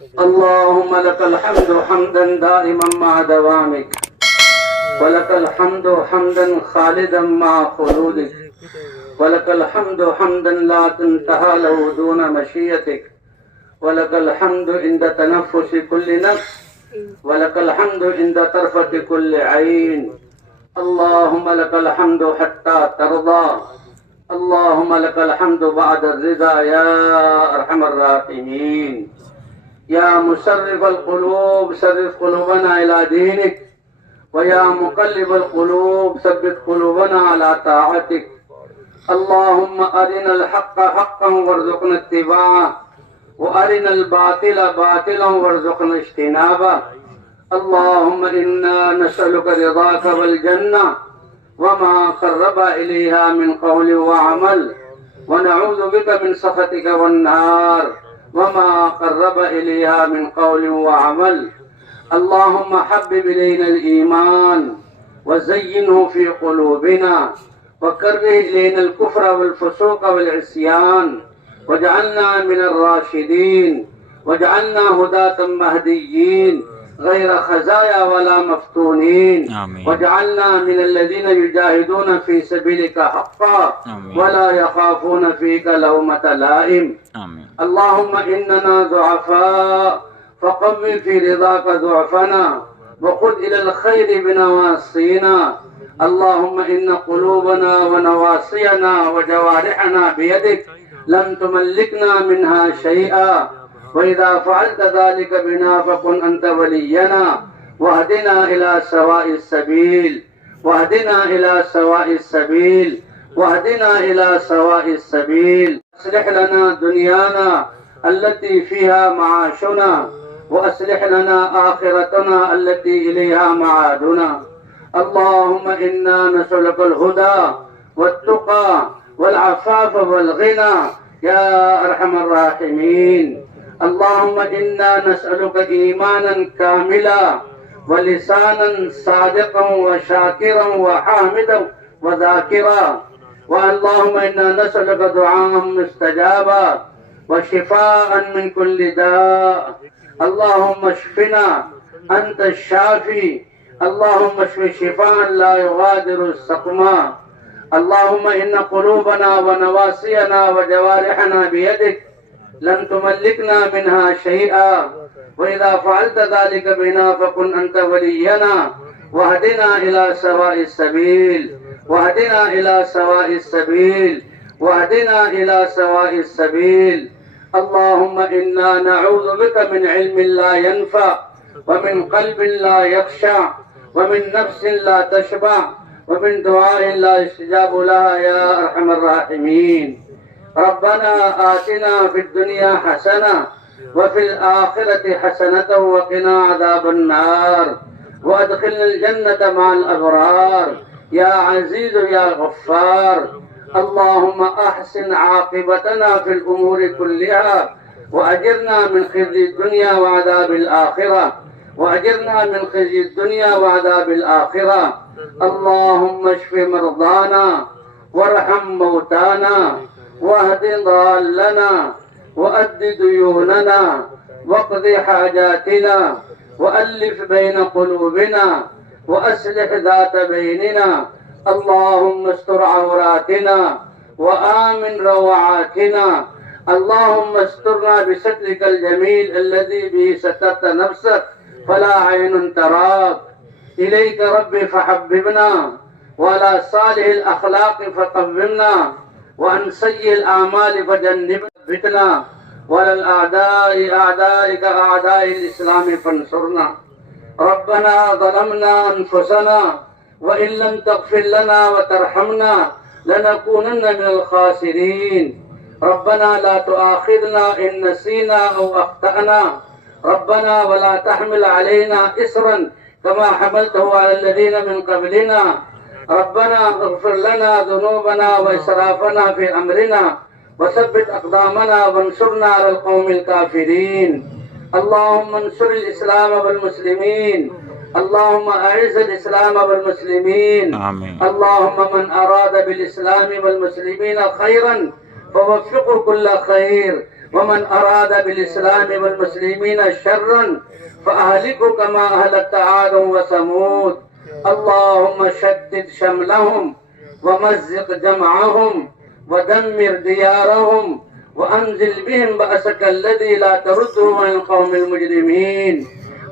اللهم لك الحمد حمدا دائما مع دوامك، ولك الحمد حمدا خالدا مع خلودك، ولك الحمد حمدا لا تنتهى له دون مشيتك، ولك الحمد عند تنفس كل نفس، ولك الحمد عند طرفة كل عين. اللهم لك الحمد حتى ترضى، اللهم لك الحمد بعد الرضا يا أرحم الراحمين. يا مسرف القلوب صرف قلوبنا إلى دينك، ويا مقلب القلوب ثبت قلوبنا على طاعتك. اللهم أرنا الحق حقا وارزقنا اتباعه، وأرنا الباطل باطلا وارزقنا اجتنابه. اللهم إنا نسألك رضاك والجنة وما قرب إليها من قول وعمل، ونعوذ بك من سخطك والنار وما قرب إليها من قول وعمل. اللهم حبب إلينا الإيمان وزينه في قلوبنا، وكره إلينا الكفر والفسوق والعصيان، واجعلنا من الراشدين، واجعلنا هداة مهديين غير خزايا ولا مفتونين. آمين. واجعلنا من الذين يجاهدون في سبيلك حقا آمين. ولا يخافون فيك لومة لائم. آمين. اللهم إننا ضعفاء فقوِ في رضاك ضعفنا، وخذ إلى الخير بنواصينا. اللهم إن قلوبنا ونواصينا وجوارحنا بيدك، لم تملكنا منها شيئا، وإذا فعلت ذلك بنا فكن أنت ولينا، واهدنا إلى سواء السبيل، واهدنا إلى سواء السبيل، واهدنا إلى سواء السبيل. أصلح لنا دنيانا التي فيها معاشنا، وأصلح لنا آخرتنا التي إليها معادنا. اللهم إنا نسألك الهدى والتقى والعفاف والغنى يا أرحم الراحمين. اللهم إنا نسألك إيمانا كاملا، ولسانا صادقا وشاكرا وحامدا وذاكرا. واللهم إنا نسألك دعاء مستجابا وشفاء من كل داء. اللهم اشفنا، أنت الشافي، اللهم اشف شفاء لا يغادر سقما. اللهم إن قلوبنا ونواصينا وجوارحنا بيدك، لن تملكنا منها شيئا، وإذا فعلت ذلك بنا فكن أنت ولينا، واهدنا إلى سواء السبيل، واهدنا إلى سواء السبيل، واهدنا إلى سواء السبيل. اللهم إنا نعوذ بك من علم لا ينفع، ومن قلب لا يخشع، ومن نفس لا تشبع، ومن دعاء لا يستجاب لها يا أرحم الراحمين. ربنا آتنا في الدنيا حسنة وفي الآخرة حسنة وقنا عذاب النار، وأدخلنا الجنة مع الأبرار يا عزيز يا غفار. اللهم أحسن عاقبتنا في الأمور كلها، وأجرنا من خزي الدنيا وعذاب الآخرة، وأجرنا من خزي الدنيا وعذاب الآخرة. اللهم اشف مرضانا، وارحم موتانا، واهد ضالنا، وأد ديوننا، واقض حاجاتنا، وألف بين قلوبنا، وأصلح ذات بيننا. اللهم استر عوراتنا وآمن روعاتنا. اللهم استرنا بسترك الجميل الذي به سترت نفسك فلا عين تراك. إليك ربي فحببنا، وعلى صالح الأخلاق فقومنا، وعن سيء الأعمال فجنبنا، وعلى الأعداء أعدائك أعداء الإسلام فانصرنا. ربنا ظلمنا أنفسنا، وإن لم تغفر لنا وترحمنا لنكونن من الخاسرين. ربنا لا تؤاخذنا إن نسينا أو أخطأنا. ربنا ولا تحمل علينا إصرا كما حملته على الذين من قبلنا. ربنا اغفر لنا ذنوبنا وإسرافنا في أمرنا، وثبت أقدامنا وانصرنا على القوم الكافرين. اللهم انصر الإسلام والمسلمين. اللهم أعز الإسلام والمسلمين. آمين. اللهم من أراد بالإسلام والمسلمين خيرا فوفقه كل خير، ومن أراد بالإسلام والمسلمين شرا فأهلكه كما أهلكت عاد وثمود اللهم شتت شملهم ومزق جمعهم ودمر ديارهم وأنزل بهم بأسك الذي لا ترده عن القوم المجرمين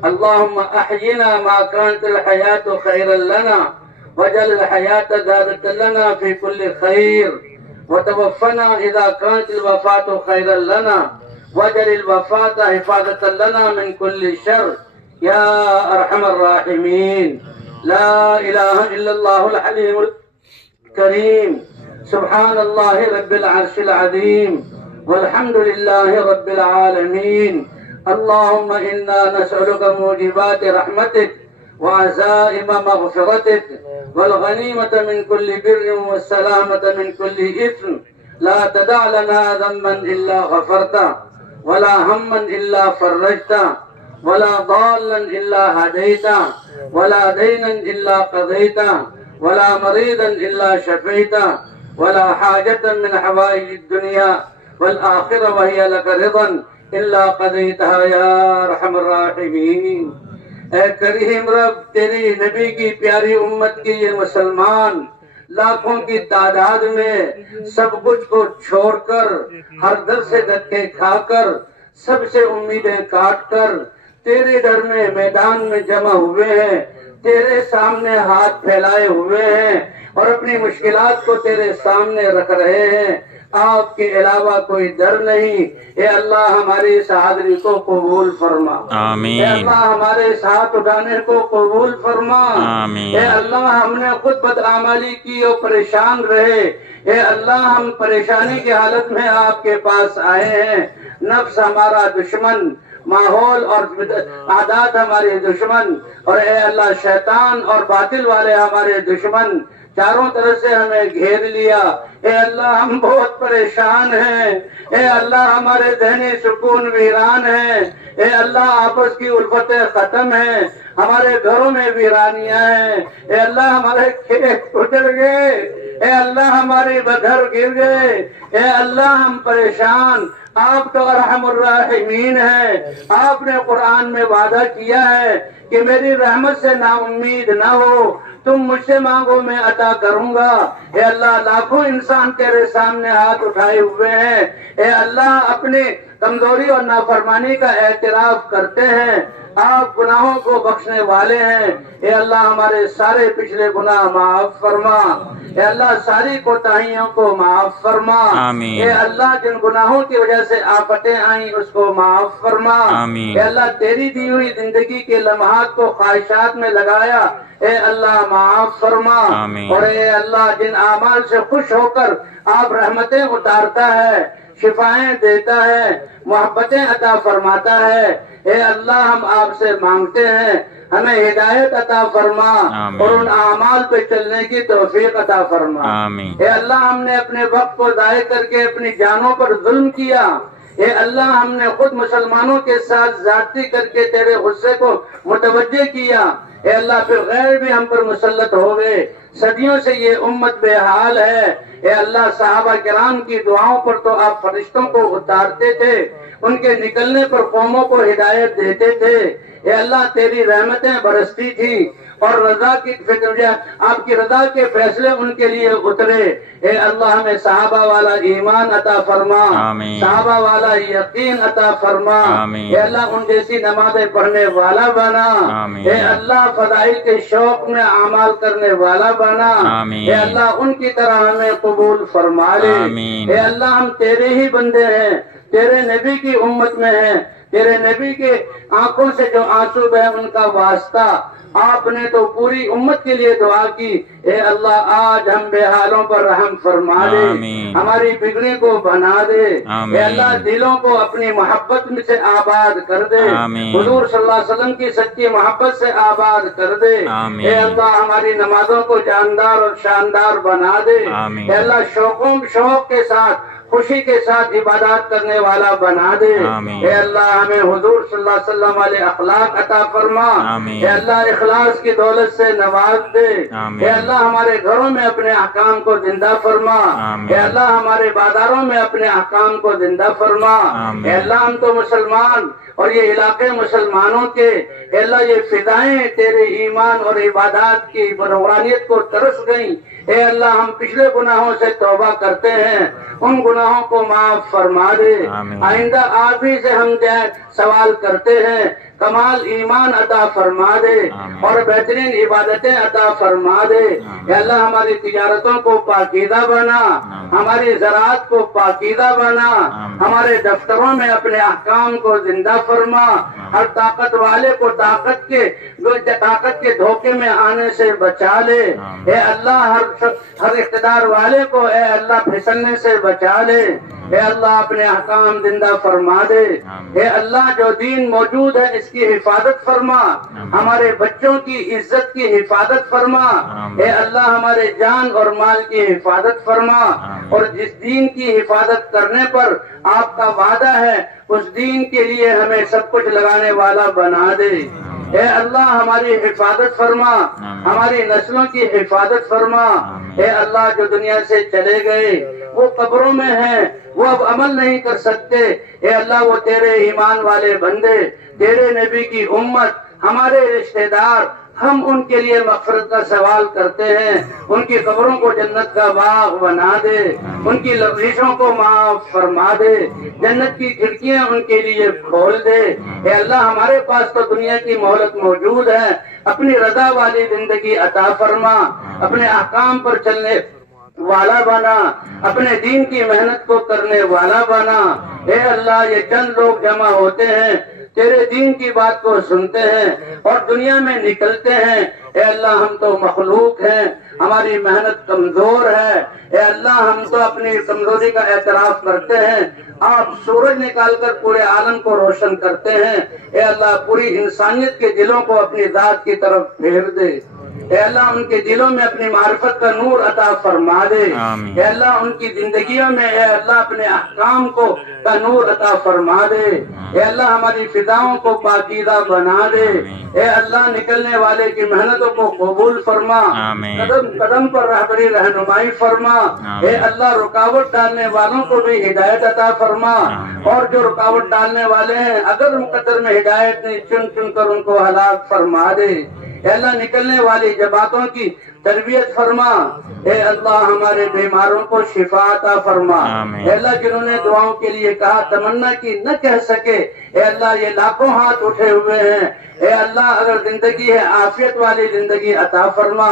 اللهم أحينا ما كانت الحياة خيرا لنا واجعل الحياة زادة لنا في كل خير وتوفنا إذا كانت الوفاة خيرا لنا واجعل الوفاة حفاظة لنا من كل شر يا أرحم الراحمين لا إله إلا الله الحليم الكريم سبحان الله رب العرش العظيم والحمد لله رب العالمين اللهم إنا نسألك موجبات رحمتك وعزائم مغفرتك والغنيمة من كل بر والسلامة من كل إثم لا تدع لنا ذنبا إلا غفرته ولا هما إلا فرجته ولا ضالا إلا هديته ولا دينا إلا قضيته ولا مريضا إلا شفيته ولا حاجة من حوائج الدنيا والآخرة وهي لك رضا إلا قضيتها يا أرحم الراحمين اے کریم رب تیری نبی کی پیاری امت کی یہ مسلمان لاکھوں کی تعداد میں سب کچھ کو چھوڑ کر ہر در سے دھکے کھا کر سب سے امیدیں کاٹ کر تیرے در میں میدان میں جمع ہوئے ہیں تیرے سامنے ہاتھ پھیلائے ہوئے ہیں اور اپنی مشکلات کو تیرے سامنے رکھ رہے ہیں آپ کے علاوہ کوئی در نہیں اے اللہ ہماری اس حاضری کو قبول فرما آمین اے اللہ ہمارے ساتھ اٹھانے کو قبول فرما آمین اے اللہ ہم نے خود بدعمالی کی اور پریشان رہے اے اللہ ہم پریشانی کی حالت میں آپ کے پاس آئے ہیں نفس ہمارا دشمن ماحول اور عادات ہمارے دشمن اور اے اللہ شیطان اور باطل والے ہمارے دشمن چاروں طرف سے ہمیں گھیر لیا اے اللہ ہم بہت پریشان ہیں اے اللہ ہمارے ذہنی سکون ویران ہیں اے اللہ آپس کی الفتیں ختم ہیں ہمارے گھروں میں ویرانیاں ہیں اے اللہ ہمارے کھیت اجڑ گئے اے اللہ ہمارے گھر گر گئے اے اللہ ہم پریشان آپ تو ارحم الراحمین ہیں آپ نے قرآن میں وعدہ کیا ہے کہ میری رحمت سے نا امید نہ ہو تم مجھ سے مانگو میں عطا کروں گا اے اللہ لاکھوں انسان تیرے سامنے ہاتھ اٹھائے ہوئے ہیں اے اللہ اپنی کمزوری اور نافرمانی کا اعتراف کرتے ہیں آپ گناہوں کو بخشنے والے ہیں اے اللہ ہمارے سارے پچھلے گناہ معاف فرما اے اللہ ساری کوتاہیوں کو معاف فرما آمین اے اللہ جن گناہوں کی وجہ سے آفتیں آئیں اس کو معاف فرما آمین اے اللہ تیری دی ہوئی زندگی کے لمحات کو خواہشات میں لگایا اے اللہ معاف فرما آمین اور اے اللہ جن اعمال سے خوش ہو کر آپ رحمتیں اتارتا ہے شفائیں دیتا ہے محبتیں عطا فرماتا ہے اے اللہ ہم آپ سے مانگتے ہیں ہمیں ہدایت عطا فرما آمین اور ان اعمال پہ چلنے کی توفیق عطا فرما آمین اے اللہ ہم نے اپنے وقت کو ضائع کر کے اپنی جانوں پر ظلم کیا اے اللہ ہم نے خود مسلمانوں کے ساتھ زیادتی کر کے تیرے غصے کو متوجہ کیا اے اللہ پھر غیر بھی ہم پر مسلط ہو گئے صدیوں سے یہ امت بے حال ہے اے اللہ صحابہ کرام کی دعاؤں پر تو آپ فرشتوں کو اتارتے تھے ان کے نکلنے پر قوموں کو ہدایت دیتے تھے اے اللہ تیری رحمتیں برستی تھی اور رضا کی فکر آپ کی رضا کے فیصلے ان کے لیے اترے اے اللہ ہمیں صحابہ والا ایمان عطا فرما آمین صحابہ والا یقین عطا فرما آمین اے اللہ ان جیسی نمازیں پڑھنے والا بنا آمین اے اللہ فضائل کے شوق میں اعمال کرنے والا بنا آمین اے اللہ ان کی طرح ہمیں قبول فرما لے آمین اے اللہ ہم تیرے ہی بندے ہیں تیرے نبی کی امت میں ہیں تیرے نبی کے آنکھوں سے جو آنسو بہے ان کا واسطہ آپ نے تو پوری امت کے لیے دعا کی اے اللہ آج ہم بے حالوں پر رحم فرما دے آمین ہماری بگڑی کو بنا دے آمین اے اللہ دلوں کو اپنی محبت میں سے آباد کر دے آمین حضور صلی اللہ علیہ وسلم کی سچی محبت سے آباد کر دے آمین اے اللہ ہماری نمازوں کو جاندار اور شاندار بنا دے آمین اے اللہ شوق کے ساتھ خوشی کے ساتھ عبادات کرنے والا بنا دے. اے اللہ ہمیں حضور صلی اللہ علیہ وسلم والے اخلاق عطا فرما. اے اللہ اخلاص کی دولت سے نواز دے. اے اللہ ہمارے گھروں میں اپنے احکام کو زندہ فرما. اے اللہ ہمارے بازاروں میں اپنے احکام کو زندہ فرما. اے اللہ ہم تو مسلمان اور یہ علاقے مسلمانوں کے، اے اللہ یہ فضائیں تیرے ایمان اور عبادات کی روحانیت کو ترس گئیں. اے اللہ ہم پچھلے گناہوں سے توبہ کرتے ہیں، ان گناہوں کو معاف فرما دے. آئندہ آپ ہی سے ہم سوال کرتے ہیں، کمال ایمان عطا فرما دے اور بہترین عبادتیں عطا فرما دے. اے اللہ ہماری تجارتوں کو پاکیزہ بنا، ہماری زراعت کو پاکیزہ بنا، ہمارے دفتروں میں اپنے احکام کو زندہ فرما. ہر طاقت والے کو طاقت کے دھوکے میں آنے سے بچا لے. اے اللہ ہر اقتدار والے کو اے اللہ پھسلنے سے بچا لے. اے اللہ اپنے احکام زندہ فرما دے. اے اللہ جو دین موجود ہے اس کی حفاظت فرما، ہمارے بچوں کی عزت کی حفاظت فرما. اے اللہ ہمارے جان اور مال کی حفاظت فرما، اور جس دین کی حفاظت کرنے پر آپ کا وعدہ ہے اس دین کے لیے ہمیں سب کچھ لگانے والا بنا دے. اے اللہ ہماری حفاظت فرما، ہماری نسلوں کی حفاظت فرما. اے اللہ جو دنیا سے چلے گئے وہ قبروں میں ہیں، وہ اب عمل نہیں کر سکتے. اے اللہ وہ تیرے ایمان والے بندے، تیرے نبی کی امت، ہمارے رشتہ دار، ہم ان کے لیے مغفرت کا سوال کرتے ہیں. ان کی قبروں کو جنت کا باغ بنا دے، ان کی لغزشوں کو معاف فرما دے، جنت کی کھڑکیاں ان کے لیے کھول دے. اے اللہ ہمارے پاس تو دنیا کی مہلت موجود ہے، اپنی رضا والی زندگی عطا فرما، اپنے احکام پر چلنے والا بنا، اپنے دین کی محنت کو کرنے والا بنا. اے اللہ یہ چند لوگ جمع ہوتے ہیں، تیرے دین کی بات کو سنتے ہیں اور دنیا میں نکلتے ہیں. اے اللہ ہم تو مخلوق ہیں، ہماری محنت کمزور ہے. اے اللہ ہم تو اپنی کمزوری کا اعتراف کرتے ہیں. آپ سورج نکال کر پورے عالم کو روشن کرتے ہیں. اے اللہ پوری انسانیت کے دلوں کو اپنی ذات کی طرف پھیر دے. اے اللہ ان کے دلوں میں اپنی معرفت کا نور عطا فرما دے. اے اللہ ان کی زندگیوں میں اے اللہ اپنے احکام کا نور عطا فرما دے. اے اللہ ہماری فضاؤں کو پاکیزہ بنا دے. اے اللہ نکلنے والے کی محنتوں کو قبول فرما، قدم قدم پر رہبری رہنمائی فرما. اے اللہ رکاوٹ ڈالنے والوں کو بھی ہدایت عطا فرما، اور جو رکاوٹ ڈالنے والے ہیں اگر مقدر میں ہدایت نہیں چن چن کر ان کو ہلاک فرما دے. اے اللہ نکلنے والی جماعتوں کی تربیت فرما. اے اللہ ہمارے بیماروں کو شفا عطا فرما. اے اللہ جنہوں نے دعاؤں کے لیے کہا تمنا کی نہ کہہ سکے، اے اللہ یہ لاکھوں ہاتھ اٹھے ہوئے ہیں. اے اللہ اگر زندگی ہے عافیت والی زندگی عطا فرما.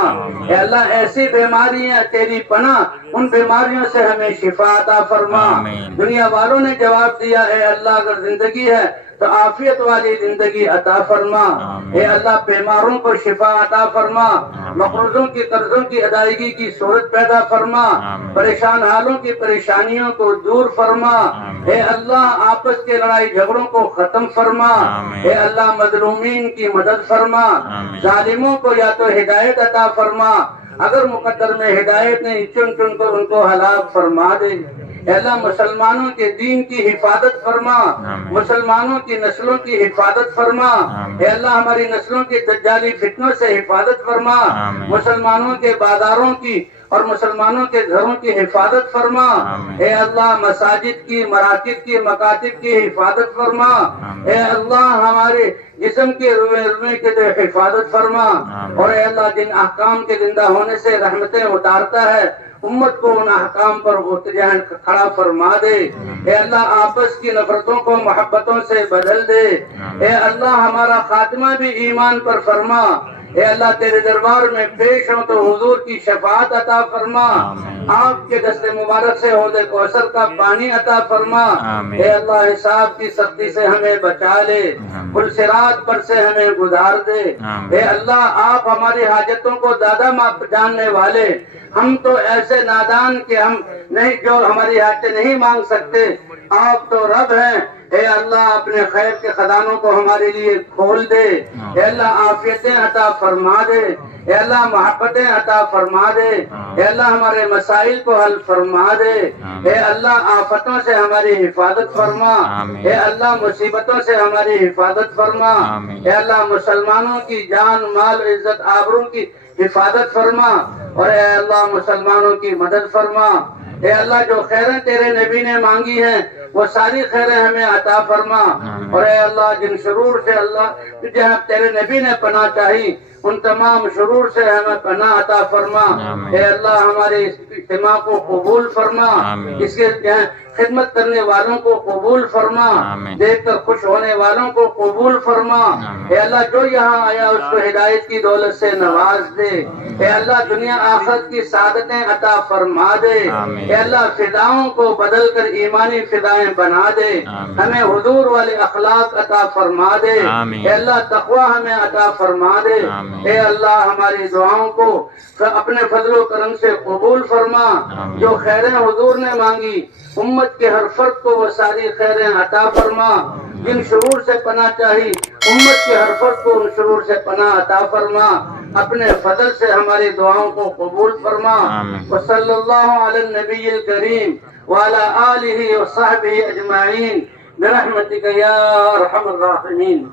اے اللہ ایسی بیماریاں تیری پناہ، ان بیماریوں سے ہمیں شفا عطا فرما. دنیا والوں نے جواب دیا اے اللہ اگر زندگی ہے تو عافیت والی زندگی عطا فرما. اے اللہ بیماروں کو شفا عطا فرما، مقروضوں کی قرضوں کی ادائیگی کی صورت پیدا فرما، پریشان حالوں کی پریشانیوں کو دور فرما. اے اللہ آپس کے لڑائی جھگڑوں کو ختم فرما. اے اللہ مظلومین کی مدد فرما، ظالموں کو یا تو ہدایت عطا فرما، اگر مقدر میں ہدایت نہیں چن چن کر ان کو ہلاک فرما دے. اے اللہ مسلمانوں کے دین کی حفاظت فرما، مسلمانوں کی نسلوں کی حفاظت فرما. اے اللہ ہماری نسلوں کی دجالی فتنوں سے حفاظت فرما، مسلمانوں کے بازاروں کی اور مسلمانوں کے گھروں کی حفاظت فرما. اے اللہ مساجد کی، مراکز کی، مکاتب کی حفاظت فرما. اے اللہ ہمارے جسم کے روئے کی حفاظت فرما. اور اے اللہ جن احکام کے زندہ ہونے سے رحمتیں اتارتا ہے امت کو ان احکام پر کھڑا فرما دے. اے اللہ آپس کی نفرتوں کو محبتوں سے بدل دے. اے اللہ ہمارا خاتمہ بھی ایمان پر فرما. اے اللہ تیرے دربار میں پیش ہوں تو حضور کی شفاعت عطا فرما. آپ کے دست مبارک سے حوض کوثر کا پانی عطا فرما. اے اللہ حساب کی سختی سے ہمیں بچا لے، پل صراط پر سے ہمیں گزار دے. اے اللہ آپ ہماری حاجتوں کو زیادہ جاننے والے، ہم تو ایسے نادان کہ ہم نہیں جو ہماری حاجتیں نہیں مانگ سکتے. آپ تو رب ہیں، اے اللہ اپنے خیر کے خزانوں کو ہمارے لیے کھول دے، اے اللہ عافیتیں عطا فرما دے، اے اللہ محبتیں عطا فرما دے، اے اللہ ہمارے مسائل کو حل فرما دے، اے اللہ آفتوں سے ہماری حفاظت فرما، اے اللہ مصیبتوں سے ہماری حفاظت فرما، اے اللہ مسلمانوں کی جان مال عزت آبرو کی حفاظت فرما، اور اے اللہ مسلمانوں کی مدد فرما۔ اے اللہ جو خیریں تیرے نبی نے مانگی ہیں وہ ساری خیریں ہمیں عطا فرما، اور اے اللہ جن شرور سے اللہ تجھے تیرے نبی نے پناہ چاہی ان تمام شرور سے ہمیں پناہ عطا فرما۔ اے اللہ ہمارے اس اجتماع کو قبول فرما، اس کے خدمت کرنے والوں کو قبول فرما، دیکھ کر خوش ہونے والوں کو قبول فرما۔ اے اللہ جو یہاں آیا اس کو ہدایت کی دولت سے نواز دے، اے اللہ دنیا آخرت کی سعادتیں عطا فرما دے، اے اللہ فداؤں کو بدل کر ایمانی فدائیں بنا دے، ہمیں حضور والے اخلاق عطا فرما دے، اے اللہ تقوی ہمیں عطا فرما دے، اے اللہ ہماری دعاؤں کو اپنے فضل و کرم سے قبول فرما۔ جو خیریں حضور نے مانگی امت کے ہر فرد کو وہ ساری خیریں عطا فرما، جن شرور سے پناہ چاہی امت کے ہر فرد کو ان شرور سے پناہ عطا فرما، اپنے فضل سے ہماری دعاؤں کو قبول فرما۔ وصلی اللہ علی النبی الکریم وعلی آلہ وصحبہ اجمعین برحمتک یا ارحم الراحمین۔